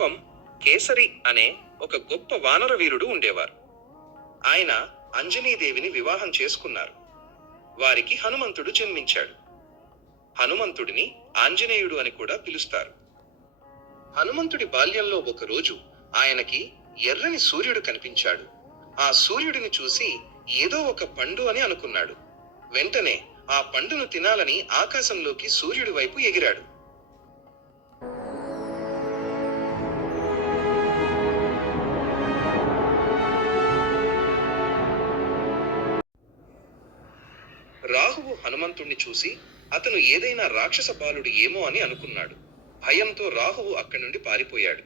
పూర్వం కేసరి అనే ఒక గొప్ప వానర వీరుడు ఉండేవారు. ఆయన అంజనీదేవిని వివాహం చేసుకున్నారు. వారికి హనుమంతుడు జన్మించాడు. హనుమంతుడిని ఆంజనేయుడు అని కూడా పిలుస్తారు. హనుమంతుడి బాల్యంలో ఒకరోజు ఆయనకి ఎర్రని సూర్యుడు కనిపించాడు. ఆ సూర్యుడిని చూసి ఏదో ఒక పండు అని అనుకున్నాడు. వెంటనే ఆ పండును తినాలని ఆకాశంలోకి సూర్యుడి వైపు ఎగిరాడు. రాహువు హనుమంతుణ్ణి చూసి అతను ఏదైనా రాక్షస బాలుడు ఏమో అని అనుకున్నాడు. భయంతో రాహువు అక్కడి నుండి పారిపోయాడు.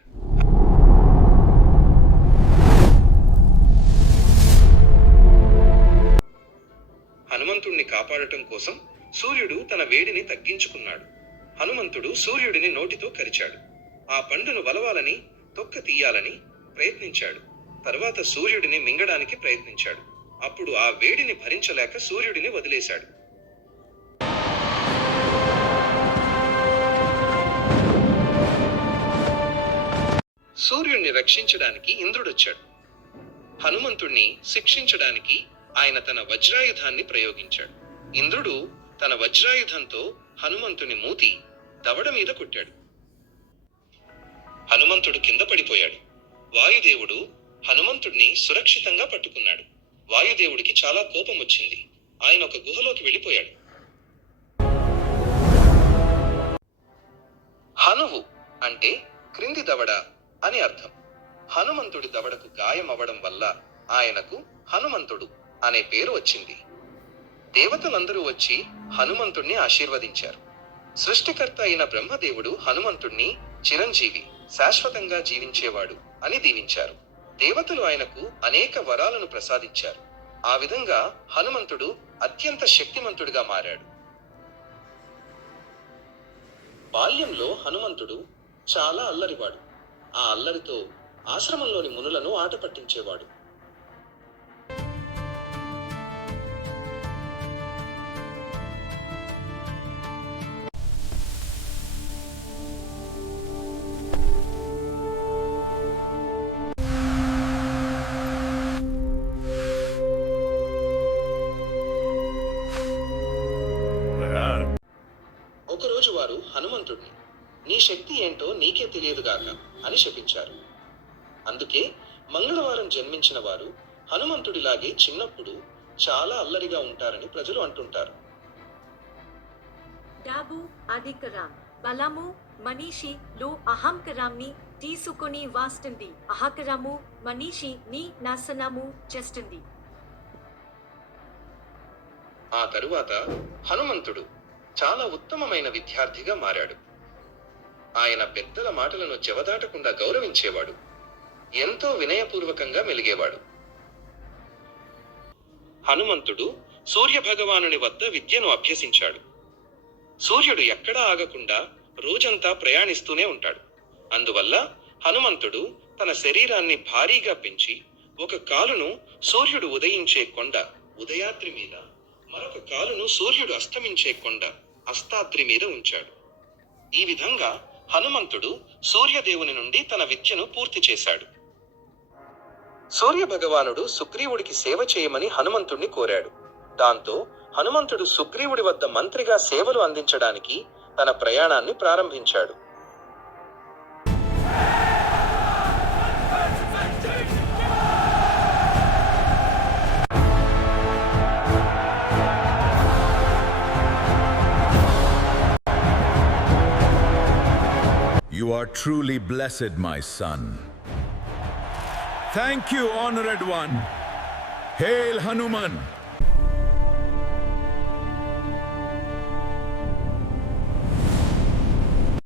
హనుమంతుణ్ణి కాపాడటం కోసం సూర్యుడు తన వేడిని తగ్గించుకున్నాడు. హనుమంతుడు సూర్యుడిని నోటితో కరిచాడు. ఆ పండును వలవాలని, తొక్క తీయాలని ప్రయత్నించాడు. తర్వాత సూర్యుడిని మింగడానికి ప్రయత్నించాడు. అప్పుడు ఆ వేడిని భరించలేక సూర్యుడిని వదిలేశాడు. సూర్యుడిని రక్షించడానికి ఇంద్రుడొచ్చాడు. హనుమంతుణ్ణి శిక్షించడానికి ఆయన తన వజ్రాయుధాన్ని ప్రయోగించాడు. ఇంద్రుడు తన వజ్రాయుధంతో హనుమంతుని మూతి, దవడ మీద కొట్టాడు. హనుమంతుడు కింద పడిపోయాడు. వాయుదేవుడు హనుమంతుడిని సురక్షితంగా పట్టుకున్నాడు. వాయుదేవుడికి చాలా కోపం వచ్చింది. ఆయన ఒక గుహలోకి వెళ్ళిపోయాడు. హనువు అంటే క్రింది దవడ అని అర్థం. హనుమంతుడి దవడకు గాయం అవ్వడం వల్ల ఆయనకు హనుమంతుడు అనే పేరు వచ్చింది. దేవతలందరూ వచ్చి హనుమంతుణ్ణి ఆశీర్వదించారు. సృష్టికర్త అయిన బ్రహ్మదేవుడు హనుమంతుణ్ణి చిరంజీవి, శాశ్వతంగా జీవించేవాడు అని దీవించారు. దేవతలు ఆయనకు అనేక వరాలను ప్రసాదించారు. ఆ విధంగా హనుమంతుడు అత్యంత శక్తిమంతుడిగా మారాడు. బాల్యంలో హనుమంతుడు చాలా అల్లరివాడు. ఆ అల్లరితో ఆశ్రమంలోని మునులను ఆట పట్టించేవాడు. ఒకరోజు వారు హనుమంతుడిని, నీ శక్తి ఏంటో నీకే తెలియదుగాక అని శపించారు. అందుకే మంగళవారం జన్మించిన వారు హనుమంతుడిలాగే చిన్నప్పుడు చాలా అల్లరిగా ఉంటారని ప్రజలు అంటుంటారు. డాబు అధికరం బలము మనీషి లో అహంకరాన్ని తీసుకుని వాస్తుంది. అహంకరము మనీషిని నాశనము చేస్తుంది. ఆ తరువాత హనుమంతుడు చాలా ఉత్తమమైన విద్యార్థిగా మారాడు. ఆయన పెద్దల మాటలను చెవదాటకుండా గౌరవించేవాడు. ఎంతో వినయపూర్వకంగా మెలిగేవాడు. హనుమంతుడు సూర్య భగవానుని వద్ద విద్యను అభ్యసించాడు. సూర్యుడు ఎక్కడా ఆగకుండా రోజంతా ప్రయాణిస్తూనే ఉంటాడు. అందువల్ల హనుమంతుడు తన శరీరాన్ని భారీగా పెంచి ఒక కాలును సూర్యుడు ఉదయించే కొండ ఉదయాద్రి మీద, మరొక కాలును సూర్యుడు అస్తమించే కొండ అస్తాద్రి మీద ఉంచాడు. ఈ విధంగా హనుమంతుడు సూర్యదేవుని నుండి తన విద్యను పూర్తి చేశాడు. సూర్య భగవానుడు సుగ్రీవుడికి సేవ చేయమని హనుమంతుడిని కోరాడు. దాంతో హనుమంతుడు సుగ్రీవుడి వద్ద మంత్రిగా సేవలు అందించడానికి తన ప్రయాణాన్ని ప్రారంభించాడు. You are truly blessed, my son. Thank you, honored one. Hail Hanuman!